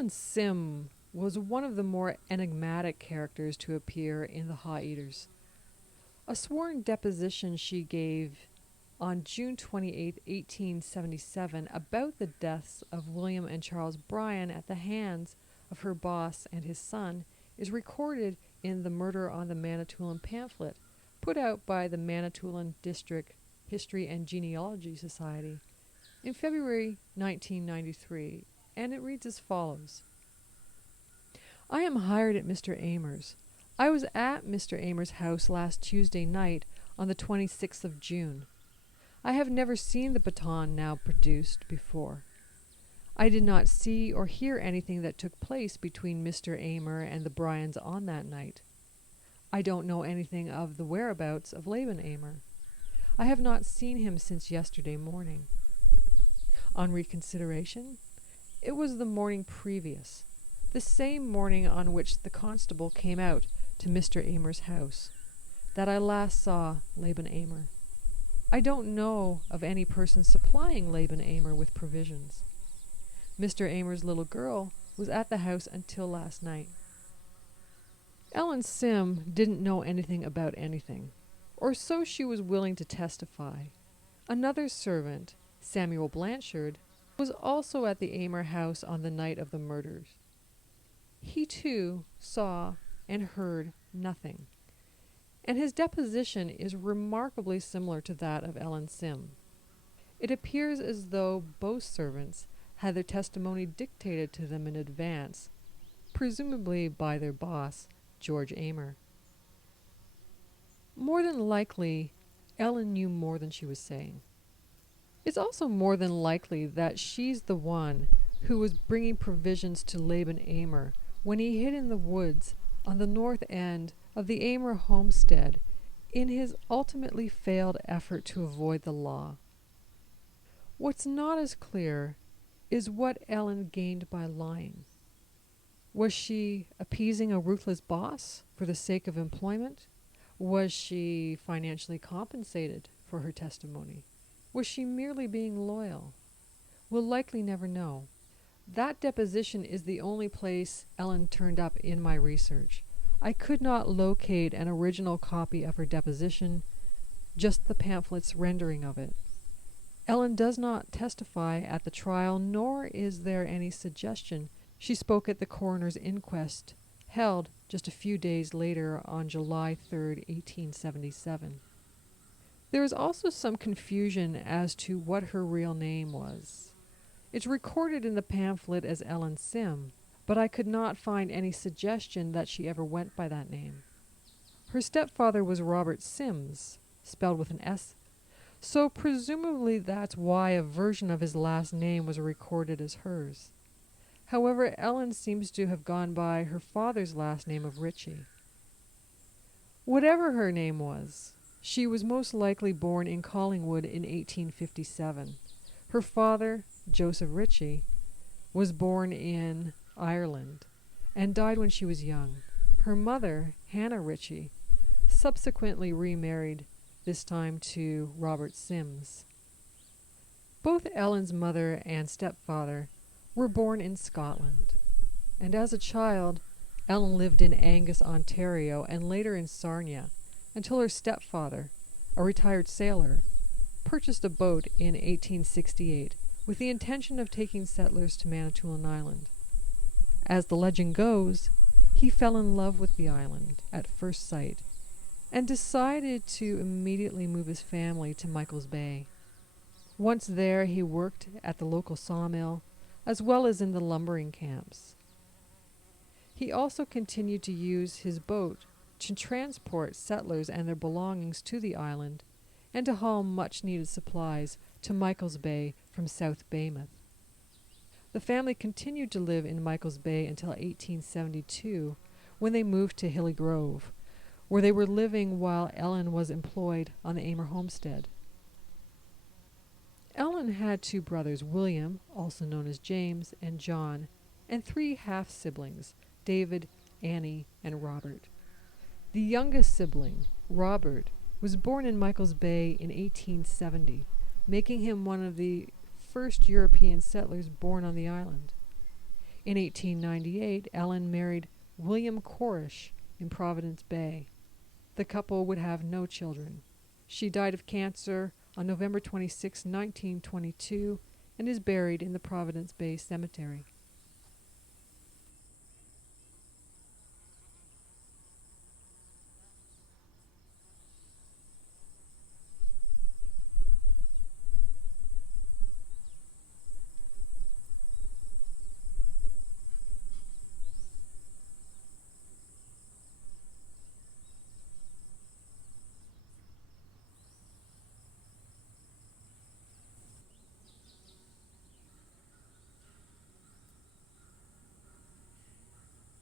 Ellen Sim was one of the more enigmatic characters to appear in the Haweaters. A sworn deposition she gave on June 28, 1877, about the deaths of William and Charles Bryan at the hands of her boss and his son is recorded in the Murder on the Manitoulin pamphlet put out by the Manitoulin District History and Genealogy Society in February 1993, and it reads as follows. I am hired at Mr. Amer's. I was at Mr. Amer's house last Tuesday night on the 26th of June. I have never seen the baton now produced before. I did not see or hear anything that took place between Mr. Amer and the Bryans on that night. I don't know anything of the whereabouts of Laban Amer. I have not seen him since yesterday morning. On reconsideration, it was the morning previous, the same morning on which the constable came out to Mr. Amer's house, that I last saw Laban Amer. I don't know of any person supplying Laban Amer with provisions. Mr. Amer's little girl was at the house until last night. Ellen Sim didn't know anything about anything, or so she was willing to testify. Another servant, Samuel Blanchard, was also at the Amer house on the night of the murders. He too saw and heard nothing, and his deposition is remarkably similar to that of Ellen Sim. It appears as though both servants had their testimony dictated to them in advance, presumably by their boss, George Amer. More than likely, Ellen knew more than she was saying. It's also more than likely that she's the one who was bringing provisions to Laban Amer when he hid in the woods on the north end of the Amer homestead in his ultimately failed effort to avoid the law. What's not as clear is what Ellen gained by lying. Was she appeasing a ruthless boss for the sake of employment? Was she financially compensated for her testimony? Was she merely being loyal? We'll likely never know. That deposition is the only place Ellen turned up in my research. I could not locate an original copy of her deposition, just the pamphlet's rendering of it. Ellen does not testify at the trial, nor is there any suggestion she spoke at the coroner's inquest, held just a few days later on July 3, 1877. There is also some confusion as to what her real name was. It's recorded in the pamphlet as Ellen Sim, but I could not find any suggestion that she ever went by that name. Her stepfather was Robert Sims, spelled with an S, so presumably that's why a version of his last name was recorded as hers. However, Ellen seems to have gone by her father's last name of Ritchie. Whatever her name was, she was most likely born in Collingwood in 1857. Her father, Joseph Ritchie, was born in Ireland and died when she was young. Her mother, Hannah Ritchie, subsequently remarried, this time to Robert Sims. Both Ellen's mother and stepfather were born in Scotland, and as a child, Ellen lived in Angus, Ontario, and later in Sarnia, until her stepfather, a retired sailor, purchased a boat in 1868 with the intention of taking settlers to Manitoulin Island. As the legend goes, he fell in love with the island at first sight and decided to immediately move his family to Michael's Bay. Once there, he worked at the local sawmill as well as in the lumbering camps. He also continued to use his boat to transport settlers and their belongings to the island and to haul much-needed supplies to Michael's Bay from South Weymouth. The family continued to live in Michael's Bay until 1872, when they moved to Hilly Grove, where they were living while Ellen was employed on the Amer homestead. Ellen had two brothers, William, also known as James, and John, and three half-siblings, David, Annie, and Robert. The youngest sibling, Robert, was born in Michael's Bay in 1870, making him one of the first European settlers born on the island. In 1898, Ellen married William Corish in Providence Bay. The couple would have no children. She died of cancer on November 26, 1922, and is buried in the Providence Bay Cemetery.